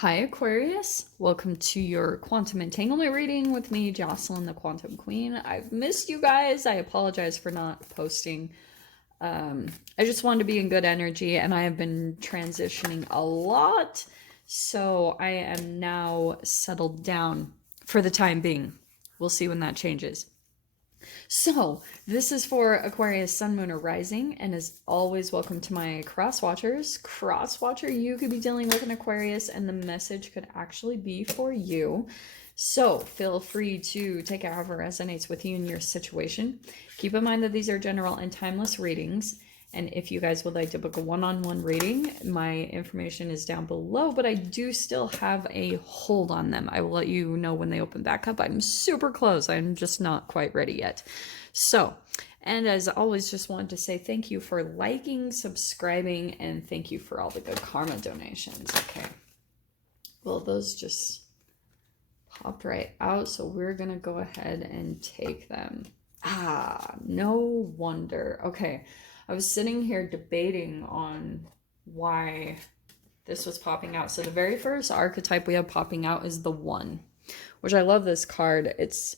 Hi Aquarius, welcome to your quantum entanglement reading with me, Jocelyn, the Quantum Queen. I've missed you guys. I apologize for not posting. I just wanted to be in good energy and I have been transitioning a lot. So I am now settled down for the time being. We'll see when that changes. So, this is for Aquarius, Sun, Moon, or Rising, and as always, welcome to my cross watchers. Cross watcher, you could be dealing with an Aquarius, and the message could actually be for you. So, feel free to take it however resonates with you in your situation. Keep in mind that these are general and timeless readings. And if you guys would like to book a one-on-one reading, my information is down below, but I do still have a hold on them. I will let you know when they open back up. I'm super close. I'm just not quite ready yet. So, and as always, just wanted to say thank you for liking, subscribing, and thank you for all the good karma donations. Okay. Well, those just popped right out, so we're going to go ahead and take them. No wonder. Okay. I was sitting here debating on why this was popping out. So the very first archetype we have popping out is the One, which I love this card. It's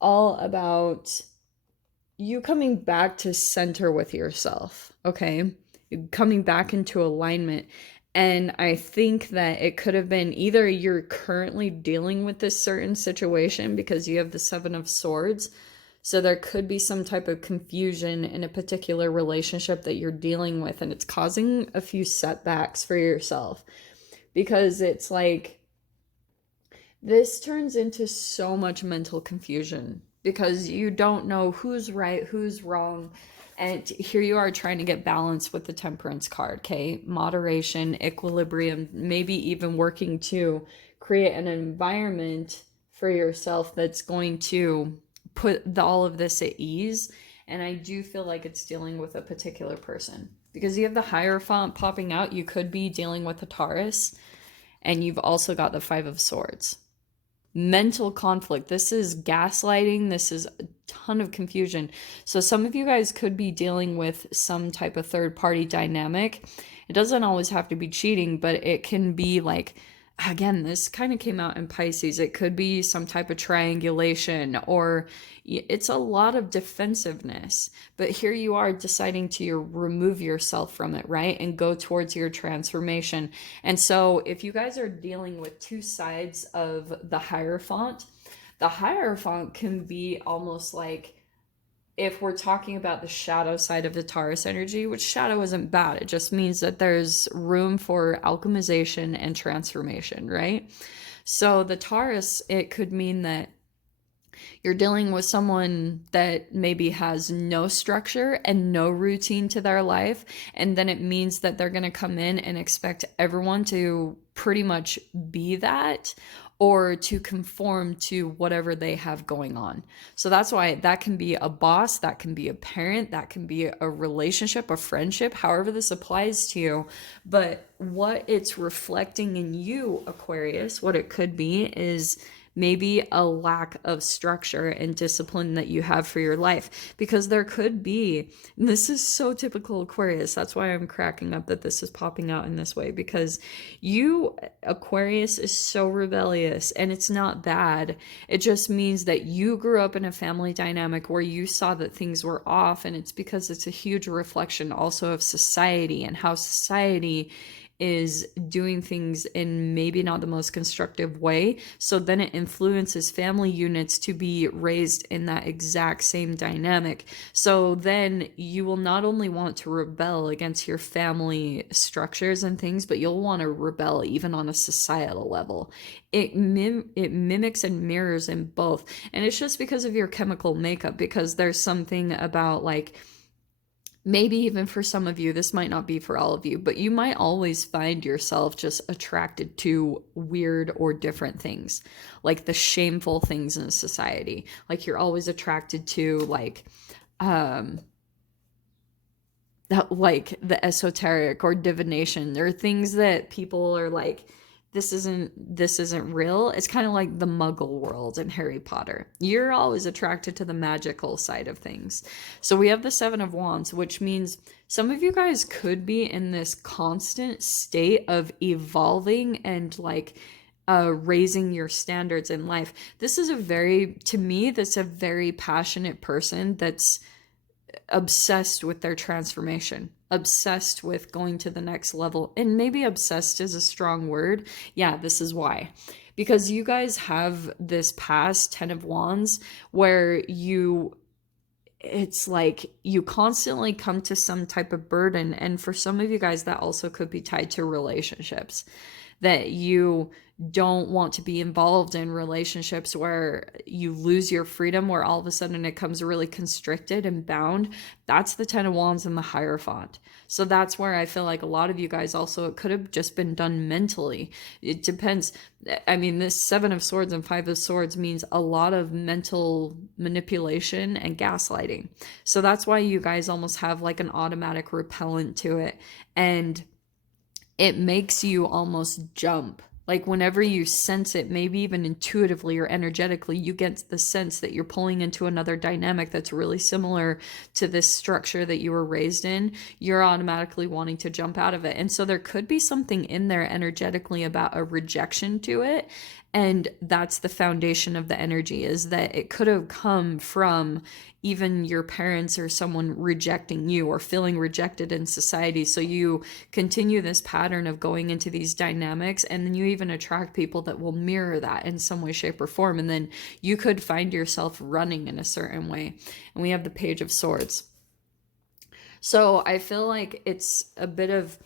all about you coming back to center with yourself, okay? Coming back into alignment. And I think that it could have been either you're currently dealing with this certain situation because you have the Seven of Swords. So there could be some type of confusion in a particular relationship that you're dealing with, and it's causing a few setbacks for yourself because it's like this turns into so much mental confusion because you don't know who's right, who's wrong. And here you are trying to get balance with the Temperance card, okay? Moderation, equilibrium, maybe even working to create an environment for yourself that's going to put all of this at ease. And I do feel like it's dealing with a particular person because you have the Hierophant popping out. You could be dealing with a Taurus, and you've also got the Five of Swords. Mental conflict. This is gaslighting. This is a ton of confusion. So some of you guys could be dealing with some type of third party dynamic. It doesn't always have to be cheating, but it can be like, again, this kind of came out in Pisces. It could be some type of triangulation, or it's a lot of defensiveness. But here you are deciding to remove yourself from it, right? And go towards your transformation. And so if you guys are dealing with two sides of the Hierophant can be almost like, if we're talking about the shadow side of the Taurus energy, which shadow isn't bad, it just means that there's room for alchemization and transformation, right? So the Taurus, it could mean that you're dealing with someone that maybe has no structure and no routine to their life, and then it means that they're going to come in and expect everyone to pretty much be that, or to conform to whatever they have going on. So that's why that can be a boss, that can be a parent, that can be a relationship, a friendship, however this applies to you. But what it's reflecting in you, Aquarius, what it could be is maybe a lack of structure and discipline that you have for your life, because there could be, and this is so typical Aquarius, that's why I'm cracking up that this is popping out in this way, because you, Aquarius, is so rebellious, and it's not bad. It just means that you grew up in a family dynamic where you saw that things were off, and it's because it's a huge reflection also of society and how society is doing things in maybe not the most constructive way. So then it influences family units to be raised in that exact same dynamic. So then you will not only want to rebel against your family structures and things, but you'll want to rebel even on a societal level. It mimics and mirrors in both. And it's just because of your chemical makeup, because there's something about like, maybe even for some of you, this might not be for all of you, but you might always find yourself just attracted to weird or different things, like the shameful things in society. Like you're always attracted to like the esoteric or divination. There are things that people are like, this isn't real. It's kind of like the Muggle world in Harry Potter. You're always attracted to the magical side of things. So we have the Seven of Wands, which means some of you guys could be in this constant state of evolving and like raising your standards in life. This is a very, to me, that's a very passionate person that's obsessed with their transformation, obsessed with going to the next level. And maybe obsessed is a strong word. Yeah, this is why. Because you guys have this past 10 of Wands where it's like you constantly come to some type of burden. And for some of you guys, that also could be tied to relationships, that you don't want to be involved in relationships where you lose your freedom, where all of a sudden it comes really constricted and bound. That's the 10 of Wands and the Hierophant. So that's where I feel like a lot of you guys also, it could have just been done mentally. It depends. I mean, this 7 of Swords and 5 of Swords means a lot of mental manipulation and gaslighting. So that's why you guys almost have like an automatic repellent to it. And it makes you almost jump. Like whenever you sense it, maybe even intuitively or energetically, you get the sense that you're pulling into another dynamic that's really similar to this structure that you were raised in. You're automatically wanting to jump out of it. And so there could be something in there energetically about a rejection to it. And that's the foundation of the energy, is that it could have come from even your parents or someone rejecting you or feeling rejected in society. So you continue this pattern of going into these dynamics, and then you even attract people that will mirror that in some way, shape, or form. And then you could find yourself running in a certain way. And we have the Page of Swords. So I feel like it's a bit of,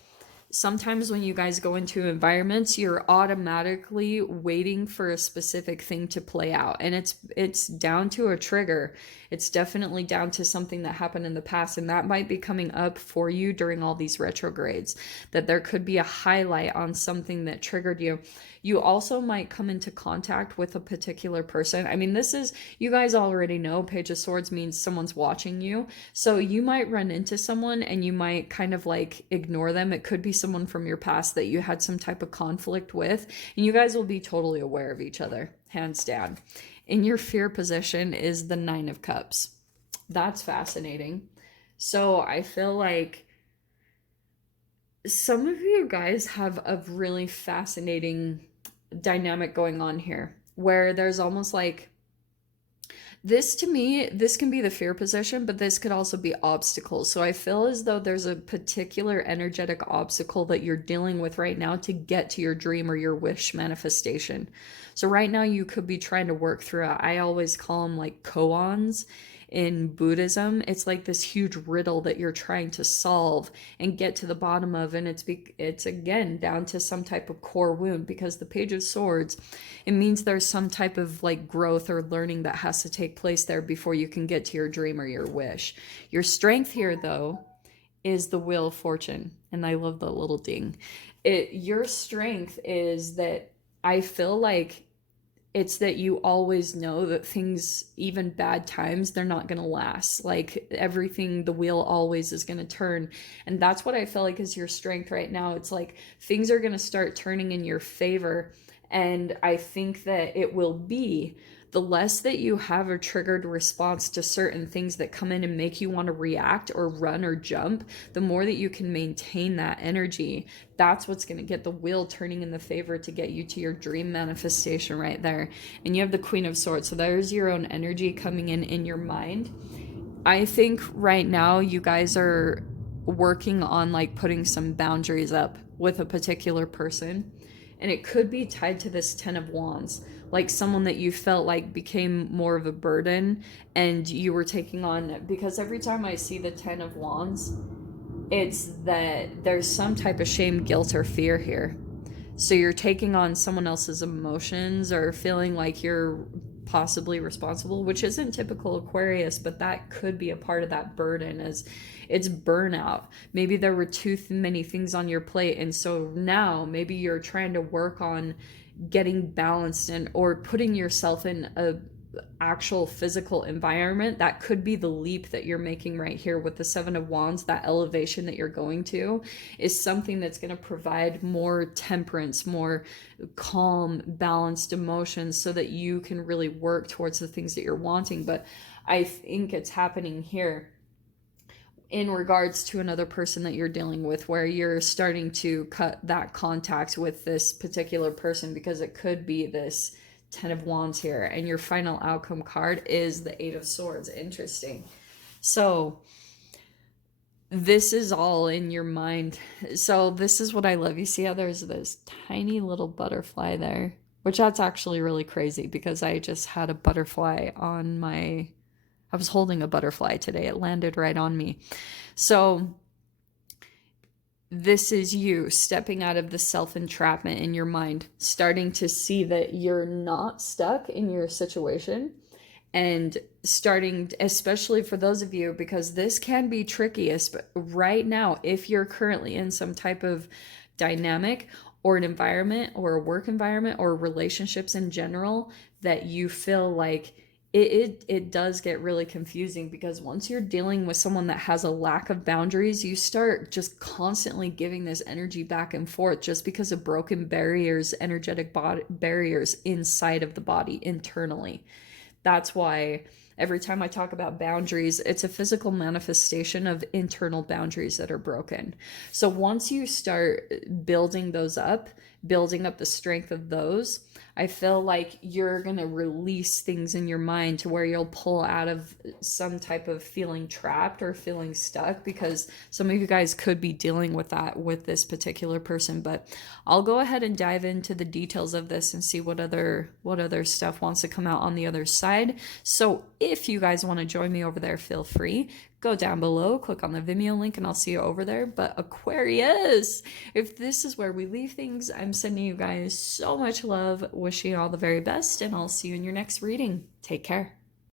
sometimes when you guys go into environments, you're automatically waiting for a specific thing to play out. And it's down to a trigger. It's definitely down to something that happened in the past. And that might be coming up for you during all these retrogrades, that there could be a highlight on something that triggered you. You also might come into contact with a particular person. I mean, this is, you guys already know, Page of Swords means someone's watching you. So you might run into someone and you might kind of like ignore them. It could be someone from your past that you had some type of conflict with, and you guys will be totally aware of each other, hands down. In your fear position is the 9 of Cups. That's fascinating. So I feel like some of you guys have a really fascinating dynamic going on here, where there's almost like, this to me, this can be the fear position, but this could also be obstacles. So I feel as though there's a particular energetic obstacle that you're dealing with right now to get to your dream or your wish manifestation. So right now you could be trying to work through it. I always call them like koans in Buddhism. It's like this huge riddle that you're trying to solve and get to the bottom of, and it's again down to some type of core wound, because the Page of Swords, it means there's some type of like growth or learning that has to take place there before you can get to your dream or your wish. Your strength here though is the Wheel of Fortune, and I love the little ding. Your strength is that I feel like it's that you always know that things, even bad times, they're not going to last. Like everything, the wheel always is going to turn. And that's what I feel like is your strength right now. It's like things are going to start turning in your favor. And I think that it will be, the less that you have a triggered response to certain things that come in and make you want to react or run or jump, the more that you can maintain that energy. That's what's going to get the wheel turning in the favor to get you to your dream manifestation right there. And you have the Queen of Swords. So there's your own energy coming in your mind. I think right now you guys are working on like putting some boundaries up with a particular person. And it could be tied to this 10 of Wands, like someone that you felt like became more of a burden and you were taking on, because every time I see the 10 of Wands, it's that there's some type of shame, guilt, or fear here. So you're taking on someone else's emotions or feeling like you're possibly responsible, which isn't typical Aquarius, but that could be a part of that burden, as it's burnout. Maybe there were too many things on your plate, and so now maybe you're trying to work on getting balanced and or putting yourself in a actual physical environment. That could be the leap that you're making right here with the 7 of Wands. That elevation that you're going to is something that's going to provide more temperance, more calm, balanced emotions, so that you can really work towards the things that you're wanting. But I think it's happening here. in regards to another person that you're dealing with, where you're starting to cut that contact with this particular person, because it could be this 10 of Wands here, and your final outcome card is the 8 of Swords. Interesting. So this is all in your mind. So this is what I love. You see how there's this tiny little butterfly there, which that's actually really crazy, because I just had a butterfly on my, I was holding a butterfly today. It landed right on me. So this is you stepping out of the self-entrapment in your mind, starting to see that you're not stuck in your situation, and starting, especially for those of you, because this can be tricky right now, if you're currently in some type of dynamic or an environment or a work environment or relationships in general, that you feel like it does get really confusing, because once you're dealing with someone that has a lack of boundaries, you start just constantly giving this energy back and forth, just because of broken barriers, energetic barriers inside of the body internally. That's why every time I talk about boundaries, it's a physical manifestation of internal boundaries that are broken. So once you start building those up, building up the strength of those, I feel like you're going to release things in your mind to where you'll pull out of some type of feeling trapped or feeling stuck, because some of you guys could be dealing with that with this particular person. But I'll go ahead and dive into the details of this and see what other stuff wants to come out on the other side. So if you guys want to join me over there, feel free. Go down below, click on the Vimeo link, and I'll see you over there. But Aquarius, if this is where we leave things, I'm sending you guys so much love, wishing you all the very best, and I'll see you in your next reading. Take care.